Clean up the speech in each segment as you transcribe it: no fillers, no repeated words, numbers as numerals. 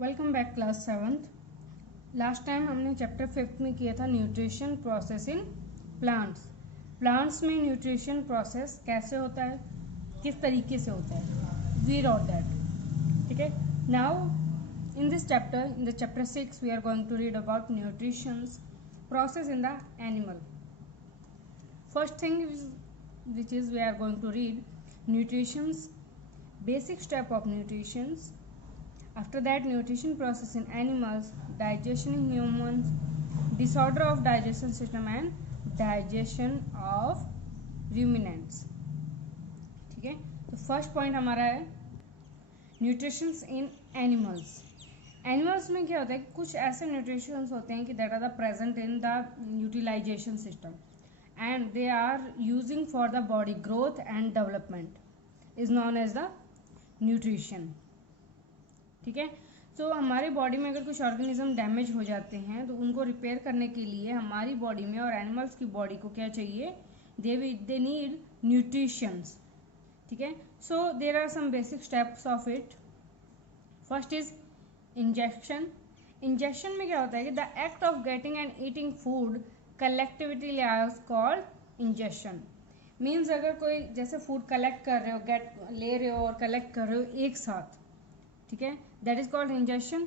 Welcome back class 7th। Last time हमने chapter 5th में किया था nutrition process in plants. Plants में न्यूट्रिशन प्रोसेस कैसे होता है, किस तरीके से होता है, वी रॉट दैट। ठीक है, now in this chapter, in the chapter 6 we are going to read about nutrition process in the animal. First thing which is we are going to read nutrition's basic step of nutritions. After that, nutrition process in animals, digestion in humans, disorder of digestion system and digestion of ruminants. ठीक है, तो first point हमारा है nutritions इन animals. Animals में क्या होता है, कुछ ऐसे न्यूट्रिशंस होते हैं कि that are the present in the utilization system and they are using for the body growth and development is known as the nutrition. ठीक है, तो हमारे बॉडी में अगर कुछ ऑर्गेनिज्म डैमेज हो जाते हैं तो उनको रिपेयर करने के लिए हमारी बॉडी में और एनिमल्स की बॉडी को क्या चाहिए, दे नीड न्यूट्रिशंस। ठीक है, so there are some basic steps of it. First is ingestion. Ingestion में क्या होता है कि the act of getting and eating food collectively called ingestion. Means अगर कोई जैसे फूड कलेक्ट कर रहे हो, ले रहे हो और कलेक्ट कर रहे हो एक साथ, ठीक है, दैट इज कॉल्ड इंजेक्शन।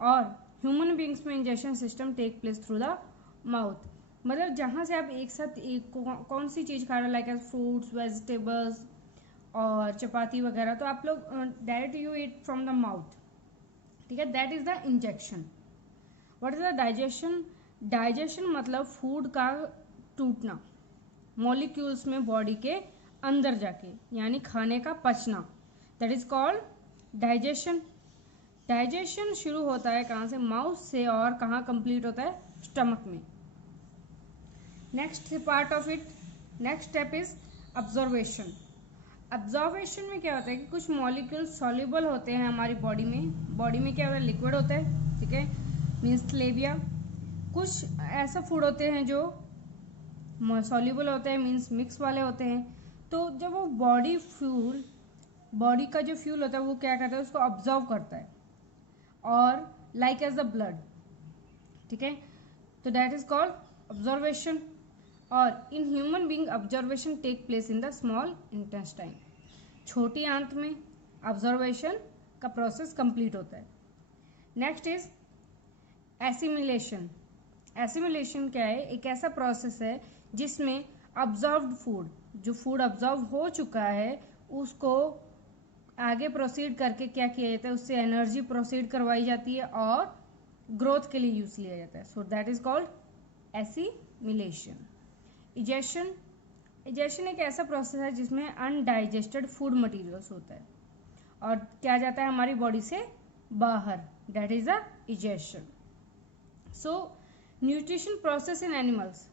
और ह्यूमन बींग्स में injection system take place through the mouth. मतलब जहाँ से आप एक साथ कौन सी चीज़ खा रहे हो, लाइक एज फ्रूट्स, वेजिटेबल्स और चपाती वगैरह, तो आप लोग direct you eat from the mouth. ठीक है, that is the injection. What is the digestion? Digestion मतलब फूड का टूटना मॉलिक्यूल्स में बॉडी के अंदर जाके, यानी खाने का पचना, that is called digestion. Digestion शुरू होता है कहाँ से? माउथ से। और कहाँ कंप्लीट होता है? स्टमक में। Next part of it, next step is observation. Observation में क्या होता है कि कुछ मॉलिक्यूल सॉल्युबल होते हैं हमारी बॉडी में। बॉडी में क्या होता है? लिक्विड होता है। ठीक है, मीन्स स्लेविया। कुछ ऐसा फूड होते हैं जो सॉल्युबल होते हैं, मीन्स मिक्स वाले होते हैं। तो जब वो बॉडी का जो फ्यूल होता है वो क्या करता है? उसको ऑब्जर्व करता है, और लाइक एज द ब्लड। ठीक है, तो दैट इज कॉल्ड ऑब्जर्वेशन। और in human being absorption take place in the small intestine. छोटी आंत में ऑब्जर्वेशन का प्रोसेस कंप्लीट होता है। Next is assimilation. एसिमिलेशन क्या है? एक ऐसा प्रोसेस है जिसमें ऑब्जर्व्ड फूड, जो फूड ऑब्जर्व हो चुका है, उसको आगे प्रोसीड करके क्या किया जाता है? उससे एनर्जी प्रोसीड करवाई जाती है और ग्रोथ के लिए यूज लिया जाता है। So that is called assimilation. Egestion. Egestion एक ऐसा प्रोसेस है जिसमें अनडाइजेस्टेड फूड मटेरियल्स होता है और क्या जाता है हमारी बॉडी से बाहर, that is a egestion. So nutrition process in animals.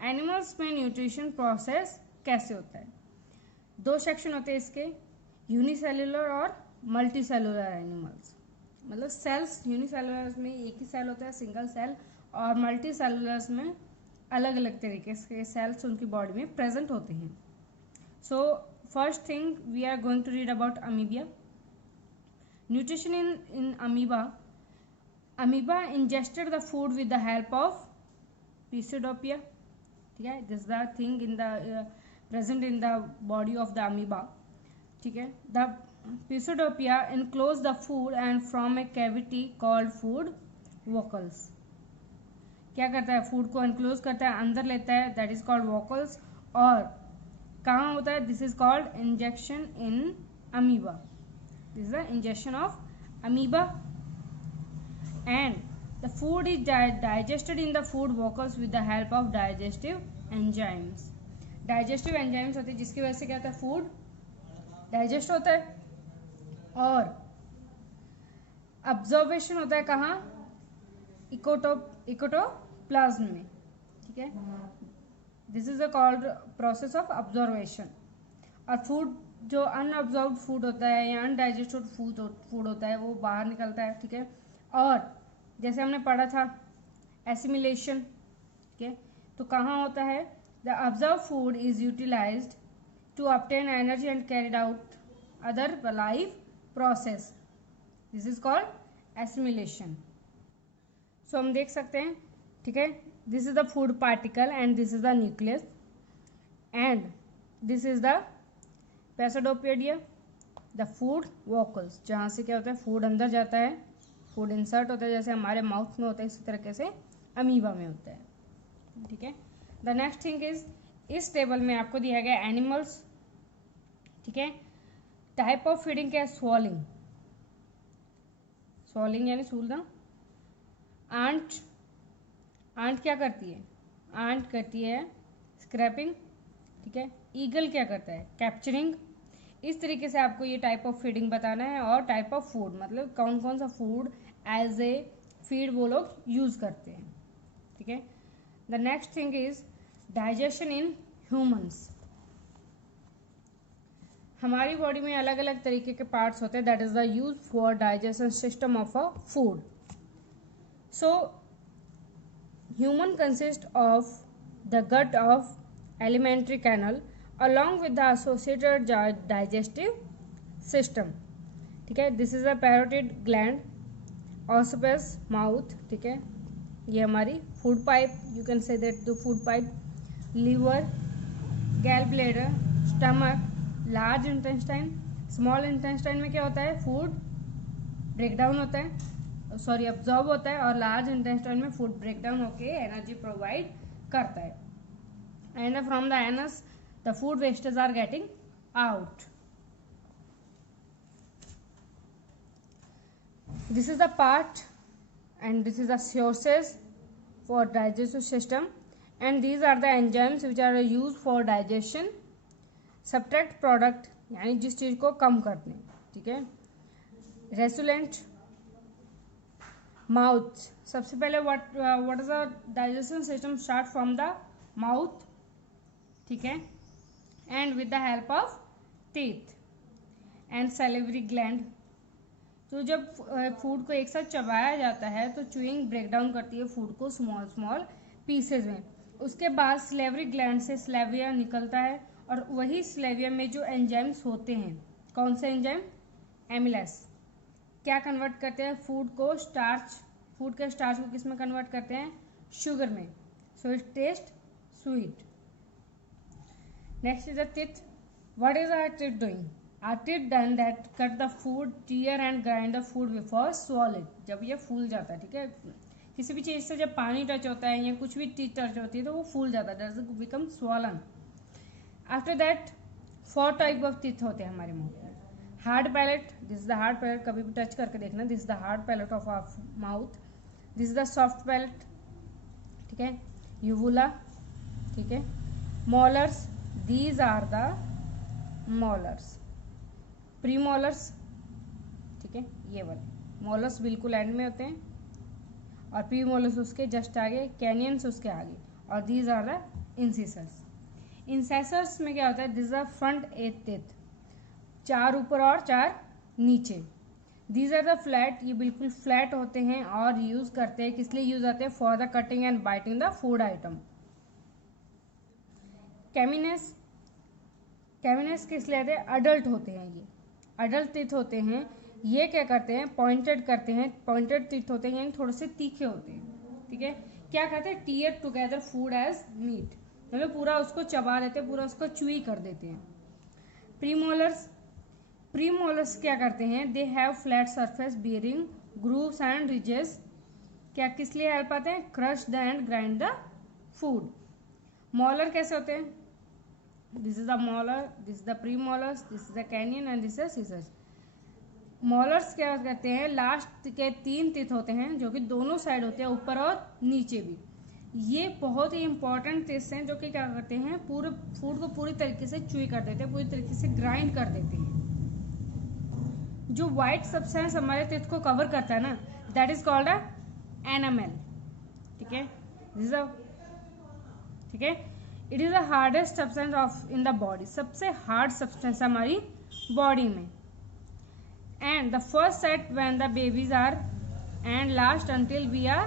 Animals में न्यूट्रिशन प्रोसेस कैसे होता है? दो सेक्शन होते हैं इसके, यूनिसेलुलर और मल्टी सेलुलर एनिमल्स। मतलब सेल्स यूनिसेलुलर में एक ही सेल होता है, सिंगल सेल, और मल्टी सेलुलर्स में अलग अलग तरीके के सेल्स उनकी बॉडी में प्रेजेंट होते हैं। So first thing we are going to read about amoeba. Nutrition in amoeba. Amoeba ingested the food with the help of Pseudopodia. ठीक है, this is the thing in the present in the body of the amoeba. ठीक है, the Pseudopodia enclose the food and from a cavity called food vocals. क्या करता है? Food को enclose करता है, अंदर लेता है, that is called vocals। और कहाँ होता है? this is called injection in amoeba. This is the injection of amoeba. And the food is digested in the food vocals with the help of digestive enzymes. Digestive enzymes होते हैं जिसकी वजह से क्या होता है? फूड डाइजेस्ट होता है। और ऑब्जर्वेशन होता है कहाँ? इकोटोप्लाज्म में। ठीक है, this is the called process of observation. और फूड जो अनऑब्जर्व्ड फूड होता है या अनडाइजेस्टेड फूड होता है वो बाहर निकलता है। ठीक है, और जैसे हमने पढ़ा था एसिमिलेशन, ठीक है, तो कहाँ होता है? The absorbed food is utilised to obtain energy and carried out other life process. This is called assimilation. So हम देख सकते हैं, ठीक है, this is the food particle and this is the nucleus and this is the pseudopodia, the food vacuoles, जहाँ से क्या होता है फूड अंदर जाता है, फूड इंसर्ट होता है, जैसे हमारे माउथ में होता है इसी तरीके से अमीबा में होता है, ठीक है। द नेक्स्ट थिंग इज, इस टेबल में आपको दिया गया एनिमल्स, ठीक है। टाइप ऑफ फीडिंग क्या है, स्वॉलिंग, स्वॉलिंग यानी सूलना। आंट, आंट क्या करती है, आंट करती है स्क्रैपिंग, ठीक है। ईगल क्या करता है, कैप्चरिंग। इस तरीके से आपको ये टाइप ऑफ फीडिंग बताना है, और टाइप ऑफ फूड मतलब कौन कौन सा फूड एज ए फीड वो लोग यूज करते हैं, ठीक है। The next thing is digestion in humans. हमारी बॉडी में अलग अलग तरीके के पार्ट्स होते हैं, that is the use for digestion system of a food. So human consist of the gut of alimentary canal along with the associated digestive system, ठीक है। This is a parotid gland, ऑस्पस mouth, ठीक है, ये हमारी food pipe, you can say that the food pipe, liver, gall bladder, stomach, large intestine. Small intestine में क्या होता है, फूड ब्रेकडाउन होता है, सॉरी अब्जॉर्ब होता है, और लार्ज इंटेस्टाइन में फूड ब्रेकडाउन होके एनर्जी प्रोवाइड करता है। And from the anus the food wastes are getting out. This is the part and this is the sources for digestive system, and these are the enzymes which are used for digestion, subtract product यानी जिस चीज को कम करते हैं, ठीक है। रेसुलेंट, mouth, सबसे पहले what is the digestion system start from the mouth, ठीक है, and with the help of teeth and salivary gland. तो जब फूड को एक साथ चबाया जाता है तो च्यूइंग ब्रेक डाउन करती है फूड को स्मॉल स्मॉल पीसेज में। उसके बाद स्लेवरी ग्लैंड से स्लेविया निकलता है, और वही स्लेविया में जो एंजाइम्स होते हैं, कौन से एंजाइम, एमिलेस, क्या कन्वर्ट करते हैं फूड को स्टार्च, फूड के स्टार्च को किस में कन्वर्ट करते हैं, शुगर में, so it taste sweet. Next is the teeth. What is our teeth doing? Our teeth done that cut the food, tear and grind the food before swallow it. जब ये फूल जाता है, ठीक है, किसी भी चीज़ से जब पानी टच होता है या कुछ भी टीथ टच होती है तो वो फूल जाता है, that's become swollen. After that 4 type of teeth होते हैं हमारे मुंह में। Hard palate, this is the hard palate, कभी भी टच करके देखना, this is the hard palate of our mouth. This is the soft palate, ठीक है, यूवुला, ठीक है। Molars, these are the molars, premolars, ठीक है, ये वाले मोलर्स बिल्कुल एंड में होते हैं, और प्रीमोलर्स उसके जस्ट आगे, कैनियंस उसके आगे, और दीज आर द इंसिसर्स। इंसेसर्स में क्या होता है, दिस आर फ्रंट 8 टीथ, 4 ऊपर और 4 नीचे। दीज आर द फ्लैट, ये बिल्कुल फ्लैट होते हैं और यूज करते हैं, किस लिए यूज आते हैं, for the cutting and biting the food item. Canines, canines किस लिए आते हैं, अडल्ट होते हैं, ये अडल्ट टीथ होते हैं, ये क्या करते हैं, पॉइंटेड करते हैं, पॉइंटेड टीथ होते हैं यानी थोड़े से तीखे होते हैं, ठीक है। क्या करते हैं, tear together food as meat, मतलब पूरा उसको चबा देते हैं, पूरा उसको च्यूई कर देते हैं। प्रीमोलर्स, प्रीमोलर्स क्या करते हैं, they have flat surface bearing grooves and ridges, क्या किस लिए हेल्प आते हैं, crush the and grind the food. Molar कैसे होते हैं, this is the molar, this is the premolars, this is the canine and this is incisors. Molars क्या कहते हैं, लास्ट के 3 टीथ होते हैं जो कि दोनों साइड होते हैं, ऊपर और नीचे भी। ये बहुत ही इंपॉर्टेंट टीथ हैं जो कि क्या करते हैं, पूरे फूड को पूरी तरीके से च्यूई कर देते हैं, पूरी तरीके से ग्राइंड कर देते हैं। जो व्हाइट सब्सटेंस हमारे टीथ को कवर करता है ना, that is called a enamel, ठीक है, दिस इज अ, ठीक है, it is the hardest substance of in the body, सबसे हार्ड सब्सटेंस हमारी बॉडी में। And the first set when the babies are and last until we are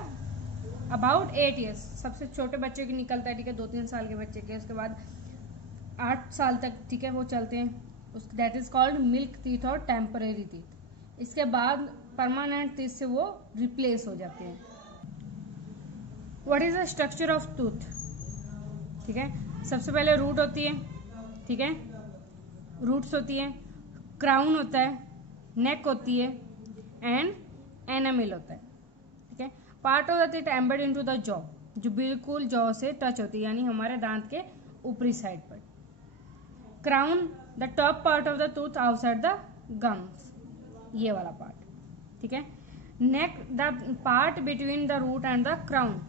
about 8 years, सबसे छोटे बच्चे की निकलता है, ठीक है, 2-3 साल के बच्चे के, उसके बाद 8 साल तक, ठीक है, वो चलते हैं, that is called milk teeth और टेम्परेरी टीथ। इसके बाद परमानेंट टीथ से वो रिप्लेस हो जाते हैं। What is the structure of tooth? ठीक है, सबसे पहले रूट होती है, ठीक है, रूट्स होती है, क्राउन होता है, नेक होती है एंड एनामिल होता है। ठीक है, part of the teeth embed into the jaw, जो बिल्कुल जॉ से टच होती है, यानी हमारे दांत के ऊपरी साइड पर। Crown the top part of the tooth outside the gums, ये वाला पार्ट। ठीक है, neck the part between the root and the crown,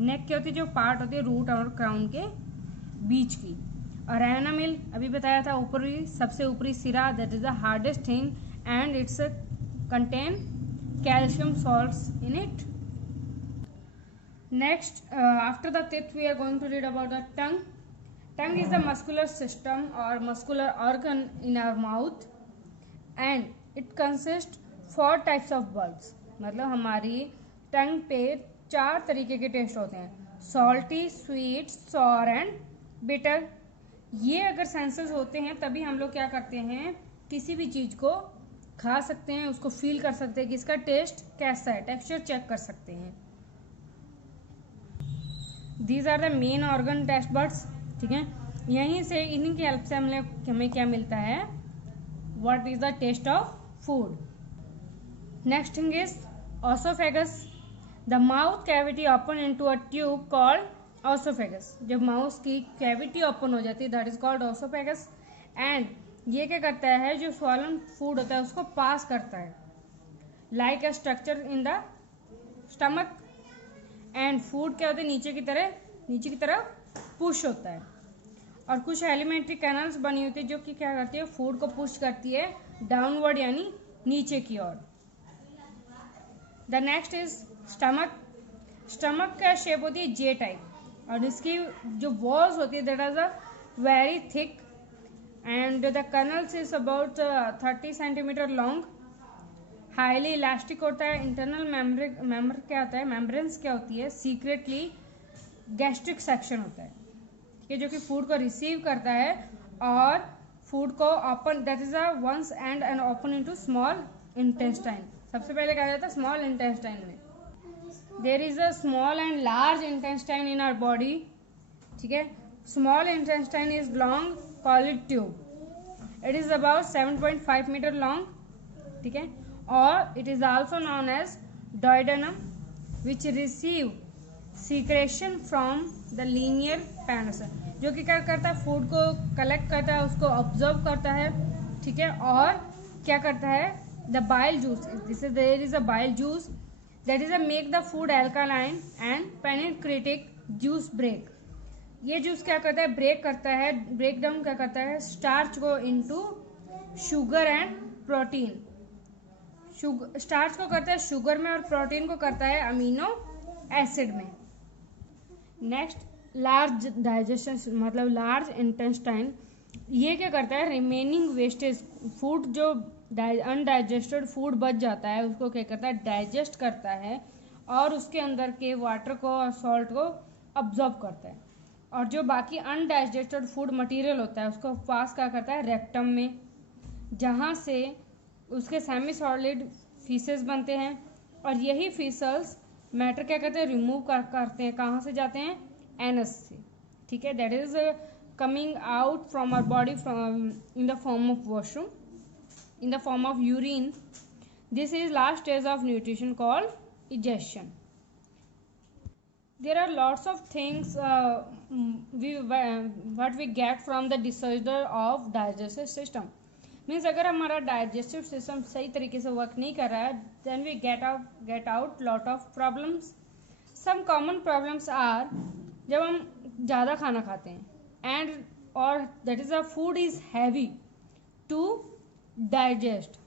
neck क्या होती है? जो पार्ट होती है रूट और क्राउन के बीच की। और एनामिल अभी बताया था, ऊपरी सबसे ऊपरी सिरा, that is the hardest thing and it's contain calcium salts in it. Next, after the teeth we are going to read about the tongue. Tongue is the muscular system और muscular organ in our mouth and it consist 4 types of bulbs. मतलब हमारी टंग पे 4 तरीके के taste होते हैं, salty, sweet, sour and bitter. ये अगर सेंसेस होते हैं तभी हम लोग क्या करते हैं, किसी भी चीज़ को खा सकते हैं, उसको फील कर सकते हैं कि इसका टेस्ट कैसा है, टेक्सचर चेक कर सकते हैं। These are the main organ taste buds. ठीक है, यहीं से इन्हीं की हेल्प से हमें क्या मिलता है, what is the taste of food. Next thing is oesophagus. The mouth cavity open into a tube called oesophagus. जब माउथ की कैविटी ओपन हो जाती है that is called oesophagus. And ये क्या करता है, जो स्वॉलन फूड होता है उसको पास करता है, like a structure in the stomach. And food क्या होता है, नीचे की तरफ पुश होता है। और कुछ एलिमेंट्री कैनल्स बनी होती है जो कि क्या करती है, फूड को पुश करती है डाउनवर्ड, यानी नीचे की ओर। The next is stomach. Stomach का शेप होती है जे टाइप और इसकी जो वॉल्स होती है that is a very thick and the colonel's is about 30 centimetre long, highly elastic होता है। इंटरनल मेम्बर क्या होता है, मेम्ब्रेन्स क्या होती है, सीक्रेटली गैस्ट्रिक सेक्शन होता है, ठीक है, जो कि फूड को रिसीव करता है और फूड को open, that is a once and open into small intestine. सबसे पहले कहा जाता है स्मॉल इंटेस्टाइन में। There is a small and large intestine in our body. ठीक है, small intestine is long, call it tube. It is about 7.5 metre long. ठीक है, और it is also known as duodenum which receive secretion from the linear pancreas, जो कि क्या करता है, फूड को कलेक्ट करता है, उसको ऑब्जर्व करता है। ठीक है, और क्या करता है, the bile juice, this is there is a bile juice that is a make the food alkaline and pancreatic juice break. ये जूस क्या करता है, ब्रेक करता है, ब्रेक डाउन क्या करता है, स्टार्च को into sugar and protein. Starch को करता है शुगर में और प्रोटीन को करता है अमीनो एसिड में। नेक्स्ट, लार्ज डाइजेशन, मतलब लार्ज इंटेस्टाइन, ये क्या करता है, रिमेनिंग वेस्टेज फूड, जो अनडाइजेस्टेड फूड बच जाता है उसको क्या करता है, डाइजेस्ट करता है और उसके अंदर के वाटर को और सॉल्ट को अब्जॉर्ब करता है। और जो बाकी अनडाइजेस्टेड फूड मटेरियल होता है उसको पास क्या करता है, रेक्टम में, जहाँ से उसके सेमी सॉलिड फीसेस बनते हैं। और यही फीसल्स मैटर क्या करते हैं, रिमूव करते हैं, कहाँ से जाते हैं, एनस से। ठीक है, that is coming out from our body from in the form of washroom, in the form of urine. This is last stage of nutrition called digestion. There are lots of things what we get from the disorder of digestive system. Means अगर हमारा digestive system सही तरीके से work नहीं कर रहा है then we get out lot of problems. Some common problems are जब हम ज़्यादा खाना खाते हैं and or that is a food is heavy to digest,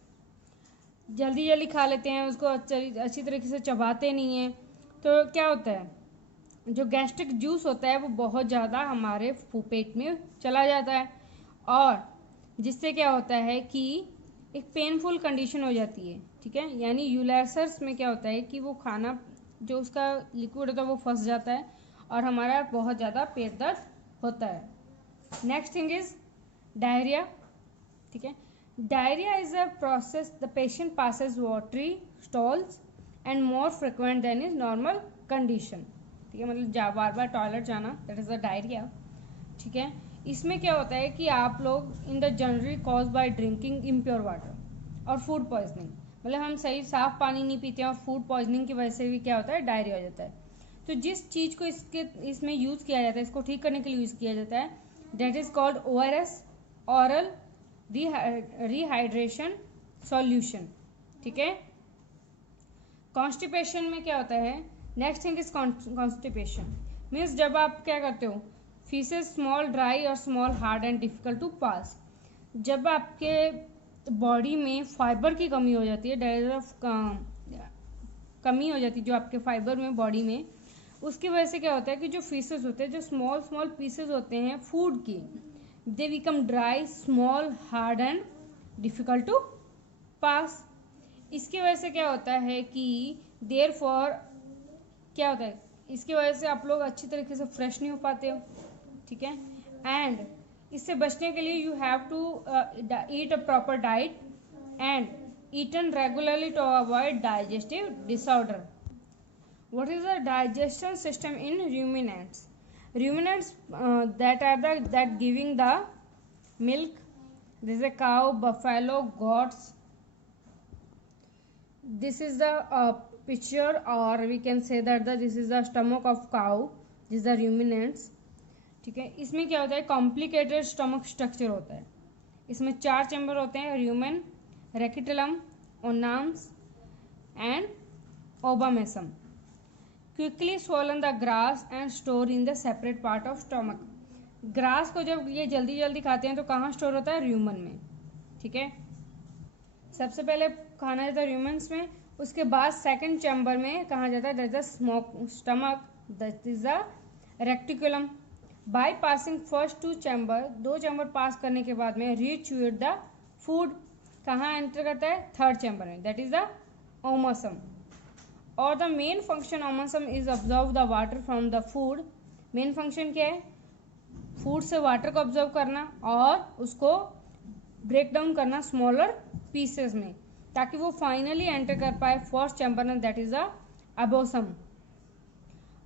जल्दी जल्दी खा लेते हैं उसको, अच्छी तरीके से चबाते नहीं हैं, तो क्या होता है, जो गैस्ट्रिक जूस होता है वो बहुत ज़्यादा हमारे पेट में चला जाता है और जिससे क्या होता है कि एक पेनफुल कंडीशन हो जाती है। ठीक है, यानी यूलैसर्स में क्या होता है कि वो खाना जो उसका लिक्विड होता है वो फंस जाता है और हमारा बहुत ज़्यादा पेट दर्द होता है। Next thing is diarrhoea. ठीक है, diarrhoea is a process the patient passes watery stools and more frequent than is normal condition. ठीक है, मतलब बार बार टॉयलेट जाना, दैट इज द डायरिया। ठीक है, इसमें क्या होता है कि आप लोग in the generally cause by drinking impure water और फूड पॉइजनिंग, मतलब हम सही साफ पानी नहीं पीते हैं और फूड पॉइजनिंग की वजह से भी क्या होता है, डायरिया हो जाता है। तो जिस चीज़ को इसमें यूज़ किया जाता है, इसको ठीक करने के लिए यूज़ किया जाता है, that is called ORS, oral rehydration solution. ठीक है, कॉन्स्टिपेशन में क्या होता है, next thing is constipation means जब आप क्या करते हो, फीसेस स्मॉल ड्राई और small hard and difficult to pass. जब आपके बॉडी में फाइबर की कमी हो जाती है, कमी हो जाती है जो आपके फाइबर में बॉडी में, उसकी वजह से क्या होता है कि जो फीसेस होते हैं, जो स्मॉल स्मॉल पीसेस होते हैं फूड की, they become dry, small, hard and difficult to pass. इसकी वजह से क्या होता है कि देयरफॉर क्या होता है, इसकी वजह से आप लोग अच्छी तरीके से फ्रेश नहीं हो पाते हो। ठीक है, एंड इससे बचने के लिए you have to eat a proper diet and eaten regularly to avoid digestive disorder. What is the digestion system in ruminants? Ruminants that giving the milk. This is a cow, buffalo, goats. This is the picture, or we can say that this is the stomach of cow. This is the ruminants. ठीक है, इसमें क्या होता है, complicated stomach structure होता है। इसमें 4 chamber होते हैं, rumen, reticulum, omasum and abomasum. Quickly swallowed the grass and store in the separate part of stomach. Grass को जब ये जल्दी जल्दी खाते हैं तो कहाँ स्टोर होता है, र्यूमन में। ठीक है, सबसे पहले खाना जाता है र्यूमन्स में, उसके बाद सेकंड चैम्बर में कहाँ जाता है, that is the stomach, that is the reticulum. By passing first 2 chamber, 2 chamber pass करने के बाद में रीच विद द फूड, कहाँ एंटर करता है, 3rd चैम्बर में, दैट इज द ओमसम। और the main function omasum is observe the water from the food. Main function क्या है, फूड से वाटर को ऑब्जर्व करना और उसको ब्रेक डाउन करना स्मॉलर पीसेस में, ताकि वो फाइनली एंटर कर पाए 1st चैम्बर में, दैट इज द अबोसम।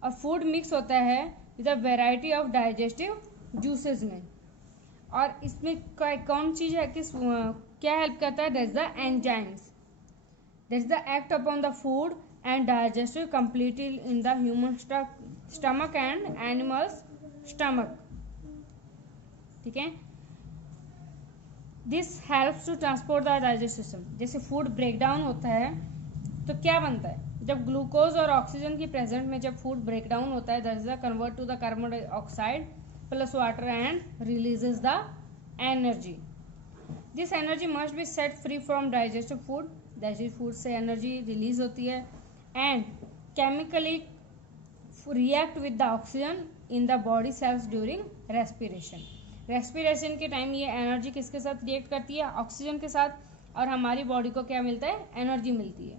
और फूड मिक्स होता है with a variety of digestive juices में। और इसमें कौन चीज़ है कि क्या हेल्प करता है, that is the enzymes, that is the act upon the food and digestive completely in the human stomach and animals stomach. ठीक है, this helps to transport the digestive system। जैसे फूड ब्रेक डाउन होता है तो क्या बनता है, जब ग्लूकोज और ऑक्सीजन की प्रेजेंट में जब फूड ब्रेक डाउन होता है, that is the convert to the carbon dioxide plus water and releases the energy. This energy must be set free from digestive food, digestive food से energy release होती है and chemically react with the oxygen in the body cells during respiration। respiration के time ये energy किसके साथ react करती है, oxygen के साथ, और हमारी बॉडी को क्या मिलता है, एनर्जी मिलती है।